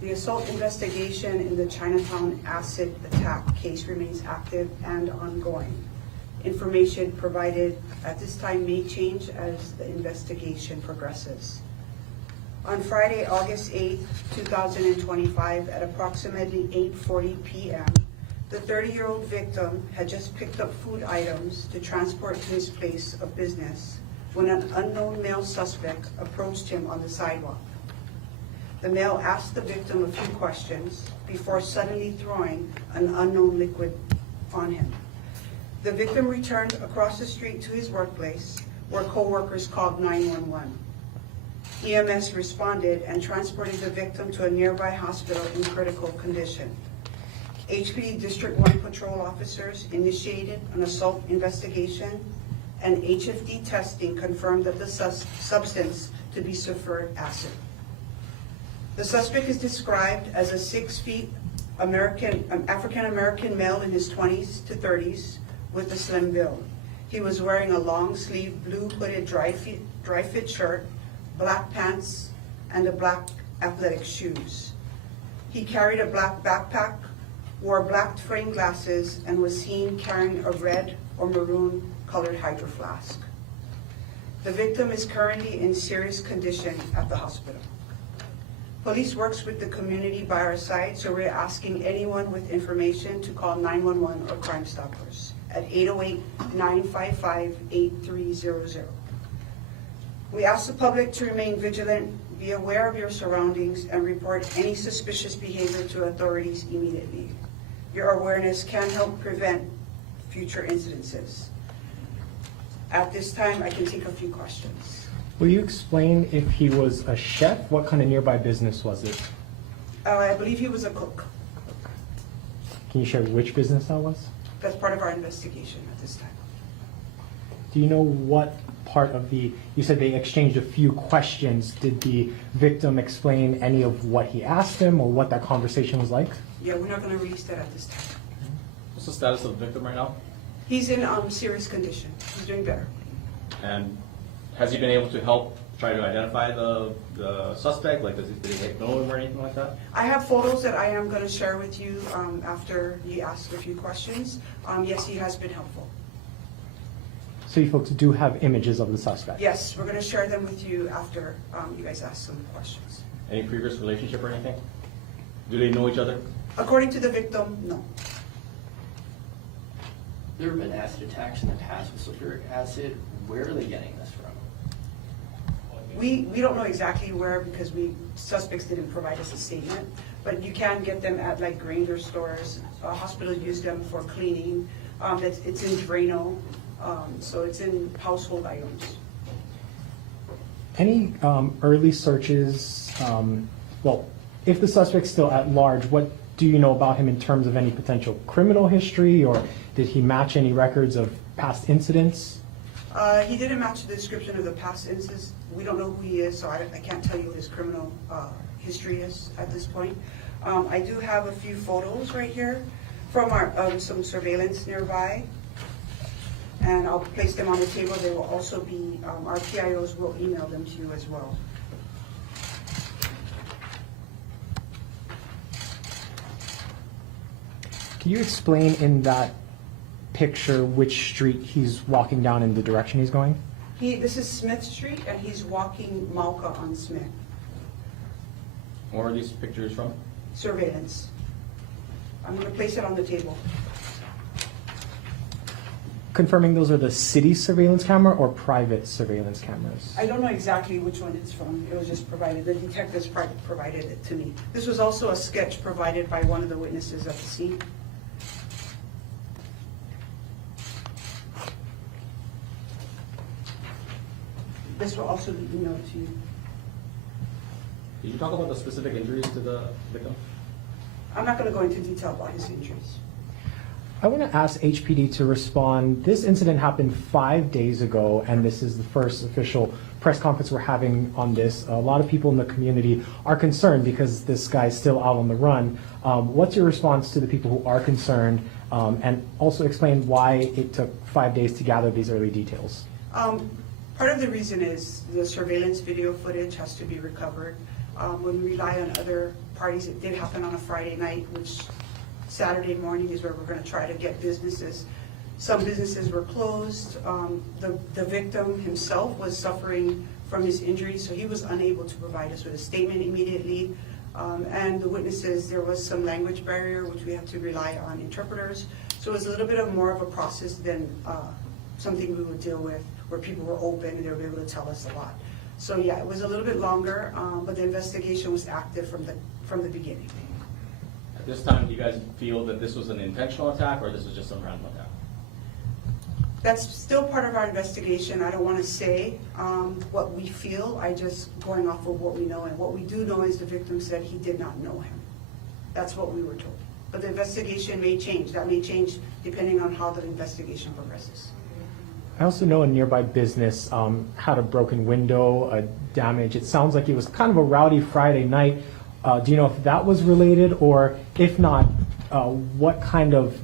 The assault investigation in the Chinatown acid attack case remains active and ongoing. Information provided at this time may change as the investigation progresses. On Friday, August 8, 2025, at approximately 8:40 p.m., the 30-year-old victim had just picked up food items to transport to his place of business when an unknown male suspect approached him on the sidewalk. The male asked the victim a few questions before suddenly throwing an unknown liquid on him. The victim returned across the street to his workplace, where co-workers called 911. EMS responded and transported the victim to a nearby hospital in critical condition. HPD District 1 patrol officers initiated an assault investigation, and HFD testing confirmed that the substance to be sulfuric acid. The suspect is described as a 6 feet African-American male in his 20s to 30s with a slim build. He was wearing a long-sleeve blue hooded dry fit shirt, black pants, and black athletic shoes. He carried a black backpack, wore black frame glasses, and was seen carrying a red or maroon colored hydro flask. The victim is currently in serious condition at the hospital. Police works with the community by our side, so we're asking anyone with information to call 911 or Crime Stoppers at 808-955-8300. We ask the public to remain vigilant, be aware of your surroundings, and report any suspicious behavior to authorities immediately. Your awareness can help prevent future incidences. At this time, I can take a few questions. Will you explain if he was a chef? What kind of nearby business was it? I believe he was a cook. Can you share which business that was? That's part of our investigation at this time. Do you know what part of the, you said they exchanged a few questions. Did the victim explain any of what he asked him or what that conversation was like? Yeah, we're not going to release that at this time. What's the status of the victim right now? He's in serious condition. He's doing better. And has he been able to help try to identify the suspect? Like, did he know him or anything like that? I have photos that I am going to share with you after you ask a few questions. Yes, he has been helpful. So you folks do have images of the suspect? Yes, we're going to share them with you after you guys ask some questions. Any previous relationship or anything? Do they know each other? According to the victim, no. There have been acid attacks in the past with sulfuric acid. Where are they getting this from? We don't know exactly where because suspects didn't provide us a statement, but you can get them at like Grainger stores. Hospitals use them for cleaning. It's in Drano, so it's in household items. Any early searches, well, if the suspect's still at large, what do you know about him in terms of any potential criminal history, or did he match any records of past incidents? He didn't match the description of the past incidents. We don't know who he is, so I can't tell you what his criminal history is at this point. I do have a few photos right here from our some surveillance nearby, and I'll place them on the table. They will also be, our PIOs will email them to you as well. Can you explain in that picture which street he's walking down and the direction he's going? This is Smith Street, and he's walking Malka on Smith. Where are these pictures from? Surveillance. I'm going to place it on the table. Confirming those are the city surveillance camera or private surveillance cameras? I don't know exactly which one it's from. It was just provided. The detectives provided it to me. This was also a sketch provided by one of the witnesses at the scene. This will also be emailed to you. Did you talk about the specific injuries to the victim? I'm not going to go into detail about his injuries. I want to ask HPD to respond. This incident happened 5 days ago, and this is the first official press conference we're having on this. A lot of people in the community are concerned because this guy's still out on the run. What's your response to the people who are concerned, and also explain why it took 5 days to gather these early details? Part of the reason is the surveillance video footage has to be recovered. When we rely on other parties, it did happen on a Friday night, which Saturday morning is where we're gonna try to get businesses. Some businesses were closed. The victim himself was suffering from his injuries, so he was unable to provide us with a statement immediately. And the witnesses, there was some language barrier, which we have to rely on interpreters. So it was a little bit of more of a process than something we would deal with where people were open and they were able to tell us a lot. So yeah, it was a little bit longer, but the investigation was active from the beginning. At this time, do you guys feel that this was an intentional attack or this was just some random attack? That's still part of our investigation. I don't want to say what we feel. I just going off of what we know. And what we do know is the victim said he did not know him. That's what we were told. But the investigation may change. That may change depending on how the investigation progresses. I also know a nearby business had a broken window, a damage. It sounds like it was kind of a rowdy Friday night. Do you know if that was related, or if not, what kind of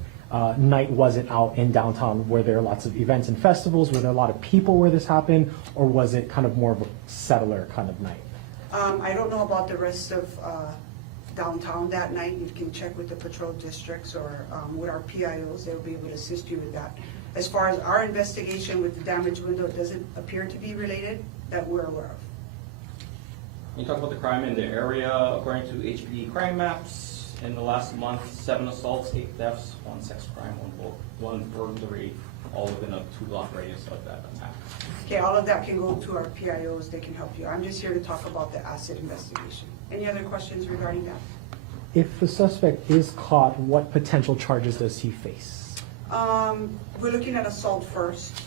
night was it out in downtown? Were there lots of events and festivals? Were there a lot of people where this happened, or was it kind of more of a settler kind of night? I don't know about the rest of downtown that night. You can check with the patrol districts or with our PIOs. They'll be able to assist you with that. As far as our investigation with the damaged window, it doesn't appear to be related that we're aware of. Can you talk about the crime in the area? According to HPD crime maps, in the last month, 7 assaults, 8 thefts, 1 sex crime, 1 burglary, all within a 2-block radius of that map. Okay, all of that can go to our PIOs. They can help you. I'm just here to talk about the asset investigation. Any other questions regarding that? If the suspect is caught, what potential charges does he face? We're looking at assault first.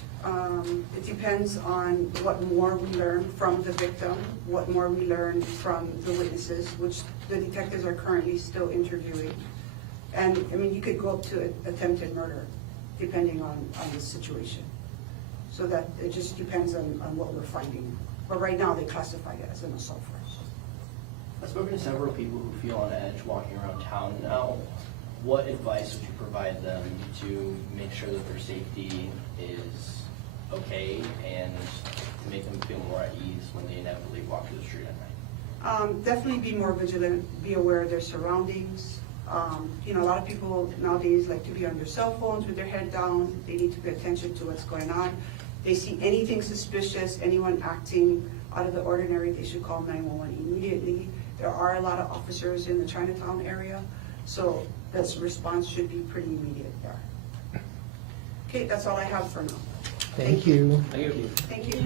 It depends on what more we learn from the victim, what more we learn from the witnesses, which the detectives are currently still interviewing. And, I mean, you could go up to attempted murder, depending on the situation. So that, it just depends on what we're finding. But right now, they classify it as an assault first. I've spoken to several people who feel on edge walking around town now. What advice would you provide them to make sure that their safety is okay and to make them feel more at ease when they inevitably walk through the street at night? Definitely be more vigilant, be aware of their surroundings. You know, a lot of people nowadays like to be on their cell phones with their head down. They need to pay attention to what's going on. They see anything suspicious, anyone acting out of the ordinary, they should call 911 immediately. There are a lot of officers in the Chinatown area, so this response should be pretty immediate there. Okay, that's all I have for now. Thank you. Thank you. Thank you.